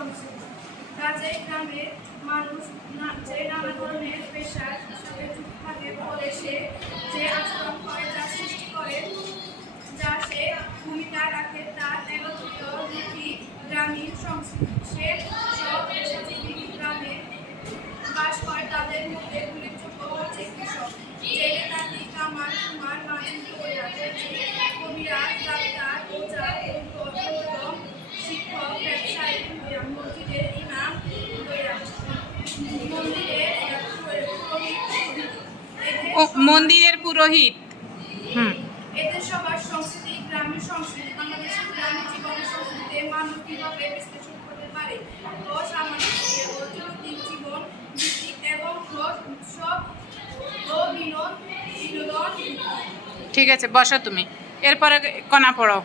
সংস্কৃতি। কাজেই গ্রামের মানুষ যে নানা ধরনের পেশার সাথে যুক্ত থাকে ফলে সে যে আচরণ করে যা সৃষ্টি করে যা সে ভূমিকা রাখে তার একত্রিত রীতি গ্রামীণ সংস্কৃতি। সে সব পেশাজীবী গ্রামে বাস করে তাদের মধ্যে উল্লেখযোগ্য হচ্ছে কৃষক, জেলে, তাঁতি, কামার, কুমার, মাঝি, কবিরাজ, ডাক্তার, ওঝা, শিক্ষক, ব্যবসায়ী, মসজিদের ইমাম, মন্দিরের পুরোহিত। এদের সবার সংস্কৃতি গ্রামীণ সংস্কৃতি। বাংলাদেশের গ্রামীণ জীবন সংস্কৃতিতে মানুষ কিভাবে বিশ্লেষণ করতে পারে ও সামাজিক ও যৌক্তিক জীবন ভিত্তিক এবং উৎসব ও বিনোদন। ঠিক আছে, বসো তুমি। এরপরে কণা পড়ো।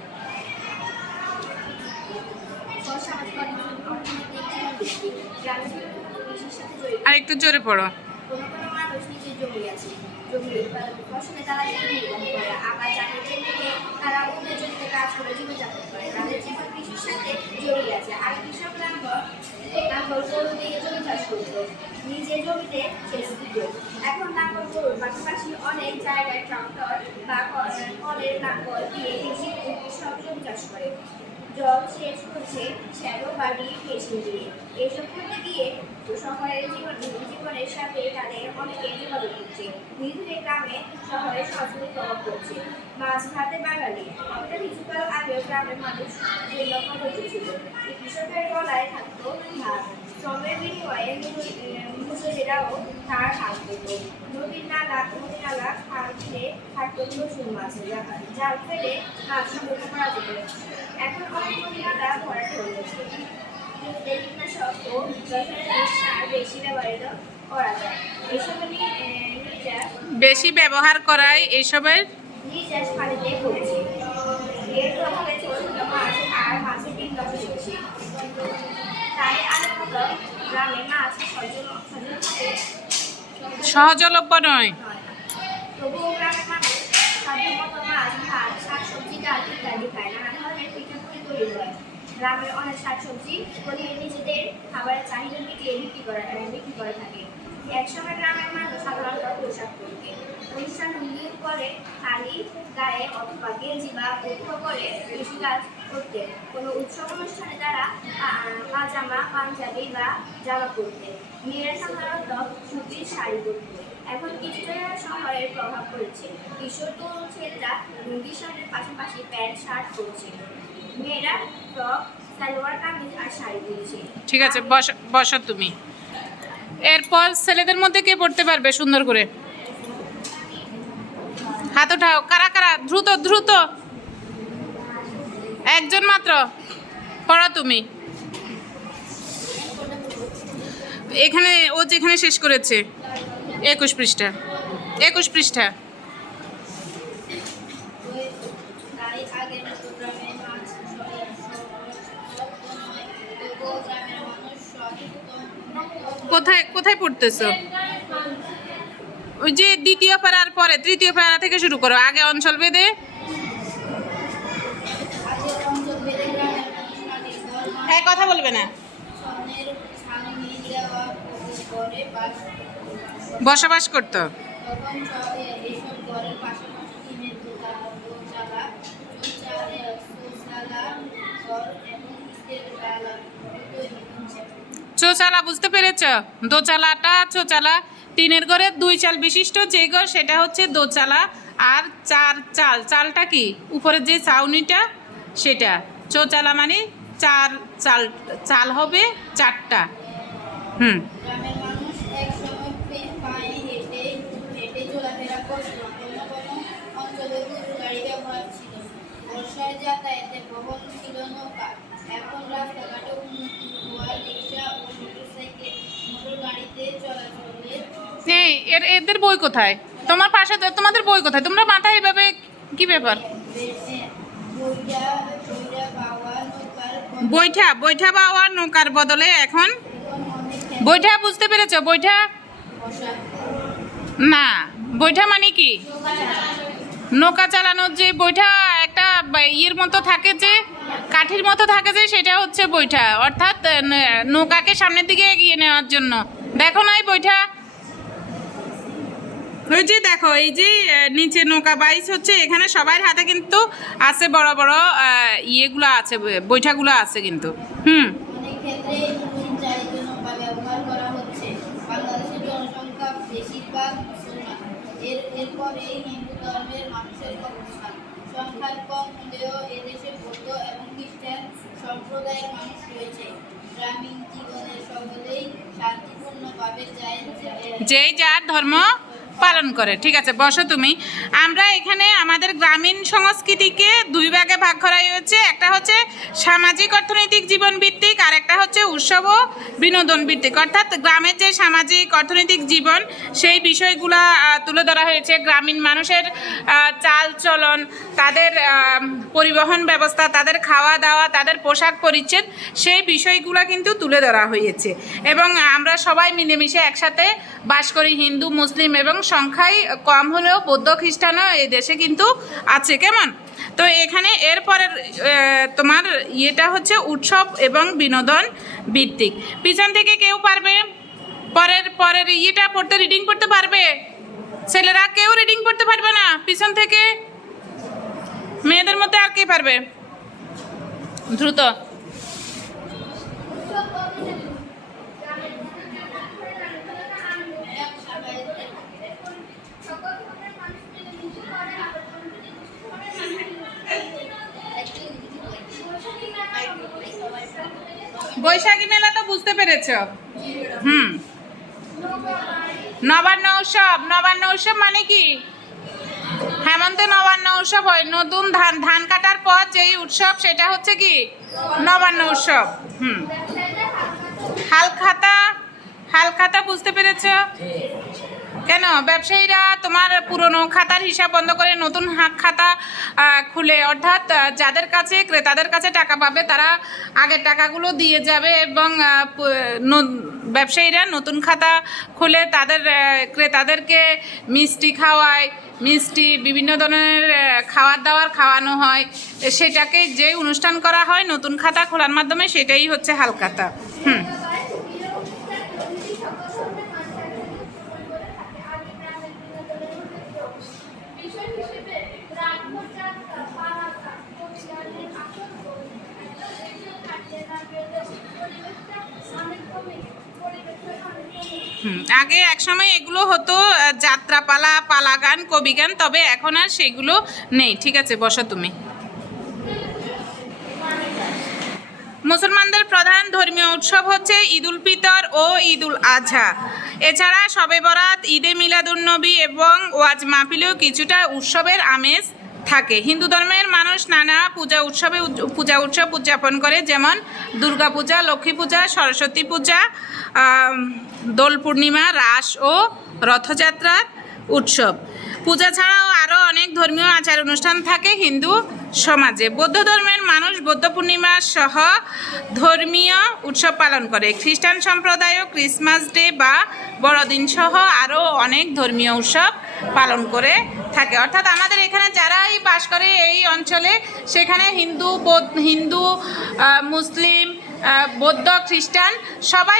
আর একটু জোরে পড়ো। কোনো কোনো মানুষ নিজের জমি আছে, জমির ফসলে তারা জীবন করে, আবার যাদের জমি নেই তারা অন্যের জমিতে কাজ করে জীবনযাপন করে। তাদের জীবন কৃষির সাথে জড়িয়ে আছে। আর কৃষক নাঙ্গল গরু দিয়ে জমি চাষ করতো, নিজের জমিতে সেচ দিত। এখন নাঙ্গল গরুর পাশাপাশি অনেক জায়গায় ট্রাক্টর বা কলের নাঙ্গল দিয়ে কৃষক জমি চাষ করে। জল সেচ করছে শ্যালো বা ডিপ মেশিন দিয়ে। এসব করতে গিয়ে শহরের জীবনের সাথে তাদের অনেকে যোগাযোগ করছে। ধীরে ধীরে গ্রামে শহরে সরাসরি প্রভাব পড়ছে। মাছ ভাতে বাঙালি অনেকটা কিছুকাল আগেও গ্রামের মানুষ পদ্ধতি ছিল। কৃষকের গলায় থাকতো ভাত, শ্রমের বিনিময়ে মজুরিরাও তার হাত পেত। নদীর নালা খাল ফিরে থাকতো প্রচুর মাছের জাল ফেলে মাছ সংগ্রহ করা যেত। এখন অনেক নদী নালা ভরাট হয়ে গেছে। কীটনাশক ও রাসায়নিক সার বেশি ব্যবহৃত করা যায়। এসবের বেশি ব্যবহার করায় এসবের নির্যাস পানিতে পড়েছে। এর প্রভাবে ছোট ছোট মাছ আর মাছের ডিম নষ্ট হচ্ছে। তাই আগের মতো গ্রামে মাছ সহজলভ্য নয়। তবুও গ্রামের মানুষ সাধ্য মতো মাছ, ভাত, শাকসবজি, ডাল ইত্যাদি খায়। নানা ধরনের পিঠাপুলি তৈরি হয়। গ্রামের অনেক শাকসবজি ফলিয়ে নিজেদের খাবারের চাহিদা মিটিয়ে বিক্রি করে থাকে। একসময় গ্রামের মানুষ সাধারণত পোশাক পরতে, অনুষ্ঠান লুঙ্গির উপরে খালি গায়ে অথবা গেঞ্জি বা বধুয়া পরে কৃষিকাজ করতে। কোনো উৎসব অনুষ্ঠানে তারা পাজামা, পাঞ্জাবি বা জামা পরতে। মেয়েরা সাধারণত সুতির শাড়ি পরত। এখন কিছুটা শহরের প্রভাব পড়েছে। কিশোর তরুণ ছেলেরা লুঙ্গি শার্টের পাশাপাশি প্যান্ট শার্ট পরছে। মেয়েরা ফ্রক, সালোয়ার কামিজ আর শাড়ি পরছে। ঠিক আছে, বসো তুমি। এরপর ছেলেদের মধ্যে কে পড়তে পারবে সুন্দর করে? হাত উঠাও। কারা কারা? দ্রুত দ্রুত, একজন মাত্র। পড়ো তুমি। এখানে ও যেখানে শেষ করেছে 21 পৃষ্ঠা। 21 পৃষ্ঠা। কোথায় কোথায় পড়তেছো? ওই যে দ্বিতীয় প্যারার পরে তৃতীয় প্যারা থেকে শুরু করো। আগে অঞ্চল ভেদে। হ্যাঁ, কথা বলবে না। বসবাস করতো। চোচালা বুঝতে পেরেছ? দোচালাটা চোচালা। টিনের ঘরে 2 চাল বিশিষ্ট যে ঘর সেটা হচ্ছে দোচালা। আর 4 চাল, চালটা কি উপরের যে ছাউনিটা সেটা। চোচালা মানে 4 চাল, চাল হবে 4টা। গ্রামের মানুষ একসময় পায়ে হেঁটে হেঁটে চলাফেরা করত। কোনো কোনো অঞ্চলে গরুর গাড়ি ব্যবহার ছিল। বর্ষায় যাতায়াতের ভবন ছিল নৌকা। এখন রাস্তাঘাটে উন্নতি হওয়ার রিক্সা ও মোটর গাড়িতে চলাচলের এদের বই কোথায়? তোমার পাশে তোমাদের বই কোথায়? তোমরা মাথায় এভাবে কি ব্যাপার? বৈঠা বাওয়া নৌকার বদলে এখন বৈঠা। বুঝতে পেরেছো? বৈঠা না, বৈঠা মানে কি? নৌকা চালানোর যে বৈঠা একটা ইয়ের মতো থাকে যে, কাঠির মতো থাকে যে, সেটা হচ্ছে বৈঠা, অর্থাৎ নৌকাকে সামনের দিকে এগিয়ে নেওয়ার জন্য। দেখো না এই বৈঠা, ওই যে দেখো, এই যে নিচে নৌকা বাইস হচ্ছে, এখানে সবার হাতে কিন্তু আছে বড় বড় ইয়েগুলো আছে, বৈঠাগুলো আছে কিন্তু। অনেক ক্ষেত্রে ইঞ্জিন চালিত নৌকা ব্যবহার করা হচ্ছে। বাংলাদেশের জনসংখ্যা বেশিরভাগ মুসলমান। এরপরে হিন্দু ধর্মের মানুষের অবস্থান সংখ্যায় কম হলেও এদেশে বৌদ্ধ এবং খ্রিস্টান সম্প্রদায়ের মানুষ রয়েছে। গ্রামীণ জীবনে সকলেই শান্তিপূর্ণভাবে যেই যার ধর্ম পালন করে। ঠিক আছে, বসো তুমি। আমরা এখানে আমাদের গ্রামীণ সংস্কৃতিকে দুই ভাগে ভাগ করা হয়েছে। একটা হচ্ছে সামাজিক অর্থনৈতিক জীবন ভিত্তিক, আর একটা হচ্ছে উৎসব ও বিনোদন ভিত্তিক। অর্থাৎ গ্রামের যে সামাজিক অর্থনৈতিক জীবন, সেই বিষয়গুলো তুলে ধরা হয়েছে। গ্রামীণ মানুষের চাল চলন, তাদের পরিবহন ব্যবস্থা, তাদের খাওয়া দাওয়া, তাদের পোশাক পরিচ্ছদ, সেই বিষয়গুলো কিন্তু তুলে ধরা হয়েছে। এবং আমরা সবাই মিলেমিশে একসাথে বাস করি, হিন্দু মুসলিম, এবং সংখ্যায় কম হলেও বৌদ্ধ খ্রিস্টানও এই দেশে কিন্তু আছে। কেমন? তো এখানে এরপরের তোমার ইয়েটা হচ্ছে উৎসব এবং বিনোদন ভিত্তিক। পিছন থেকে কেউ পারবে পরের ইয়েটা পড়তে, রিডিং পড়তে পারবে? ছেলেরা কেউ রিডিং পড়তে পারবে না পিছন থেকে? মেয়েদের মধ্যে আর কে পারবে? দ্রুত। বৈশাখী মেলা তো বুঝতে পেরেছ? নবান্ন উৎসব। নবান্ন উৎসব মানে কি? হেমন্তে নবান্ন উৎসব হয়। নতুন ধান কাটার পর যেই উৎসব, সেটা হচ্ছে কি নবান্ন উৎসব। হালখাতা বুঝতে পেরেছ? কেন? ব্যবসায়ীরা তোমার পুরনো খাতার হিসাব বন্ধ করে নতুন খাতা খুলে, অর্থাৎ যাদের কাছে ক্রেতাদের কাছে টাকা পাবে তারা আগের টাকাগুলো দিয়ে যাবে, এবং ব্যবসায়ীরা নতুন খাতা খুলে তাদের ক্রেতাদেরকে মিষ্টি খাওয়ায়, বিভিন্ন ধরনের খাবার দাবার খাওয়ানো হয়। সেটাকে যে অনুষ্ঠান করা হয় নতুন খাতা খোলার মাধ্যমে, সেটাই হচ্ছে হালখাতা। আগে একসময় এগুলো হতো, যাত্রাপালা, পালা গান, কবি গান, তবে এখন আর সেগুলো নেই। ঠিক আছে, বসো তুমি। মুসলমানদের প্রধান ধর্মীয় উৎসব হচ্ছে ঈদ উল ফিতর ও ঈদ উল আজহা। এছাড়া শবে বরাত, ঈদে মিলাদুন্নবী এবং ওয়াজ মাহফিলেও কিছুটা উৎসবের আমেজ থাকে। হিন্দু ধর্মের মানুষ নানা পূজা উৎসব উদযাপন করে, যেমন দুর্গা পূজা, লক্ষ্মী পূজা, সরস্বতী পূজা, দোল পূর্ণিমা, রাস ও রথযাত্রার উৎসব। পূজা ছাড়াও আরও অনেক ধর্মীয় আচার অনুষ্ঠান থাকে হিন্দু সমাজে। বৌদ্ধ ধর্মের মানুষ বৌদ্ধ পূর্ণিমা সহ ধর্মীয় উৎসব পালন করে। খ্রিস্টান সম্প্রদায়ও ক্রিসমাস ডে বা বড়দিন সহ আরও অনেক ধর্মীয় উৎসব পালন করে থাকে। অর্থাৎ আমাদের এখানে যারাই বাস করে এই অঞ্চলে, সেখানে হিন্দু মুসলিম, বৌদ্ধ, খ্রিস্টান সবাই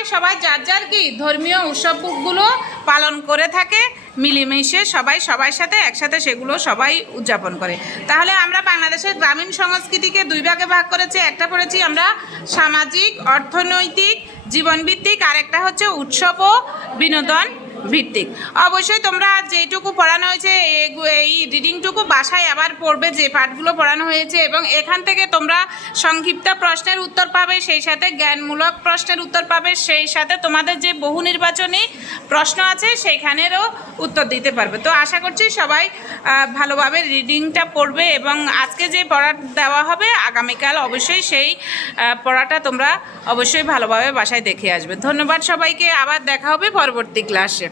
যার কি ধর্মীয় উৎসবগুলো পালন করে থাকে। মিলেমিশে সবাই সবার সাথে একসাথে সেগুলো সবাই উদযাপন করে। তাহলে আমরা বাংলাদেশের গ্রামীণ সংস্কৃতিকে দুই ভাগে ভাগ করেছি। একটা পড়েছি আমরা সামাজিক অর্থনৈতিক জীবনভিত্তিক, আর একটা হচ্ছে উৎসব ও বিনোদন ভিত্তিক। অবশ্যই তোমরা যেটুকু পড়ানো হয়েছে এই রিডিংটুকু বাসায় আবার পড়বে, যে পাঠগুলো পড়ানো হয়েছে, এবং এখান থেকে তোমরা সংক্ষিপ্ত প্রশ্নের উত্তর পাবে, সেই সাথে জ্ঞানমূলক প্রশ্নের উত্তর পাবে, সেই সাথে তোমাদের যে বহু নির্বাচনী প্রশ্ন আছে সেইখানেরও উত্তর দিতে পারবে। তো আশা করছি সবাই ভালোভাবে রিডিংটা পড়বে, এবং আজকে যে পড়া দেওয়া হবে আগামীকাল অবশ্যই সেই পড়াটা তোমরা অবশ্যই ভালোভাবে বাসায় দেখে আসবে। ধন্যবাদ সবাইকে, আবার দেখা হবে পরবর্তী ক্লাসে।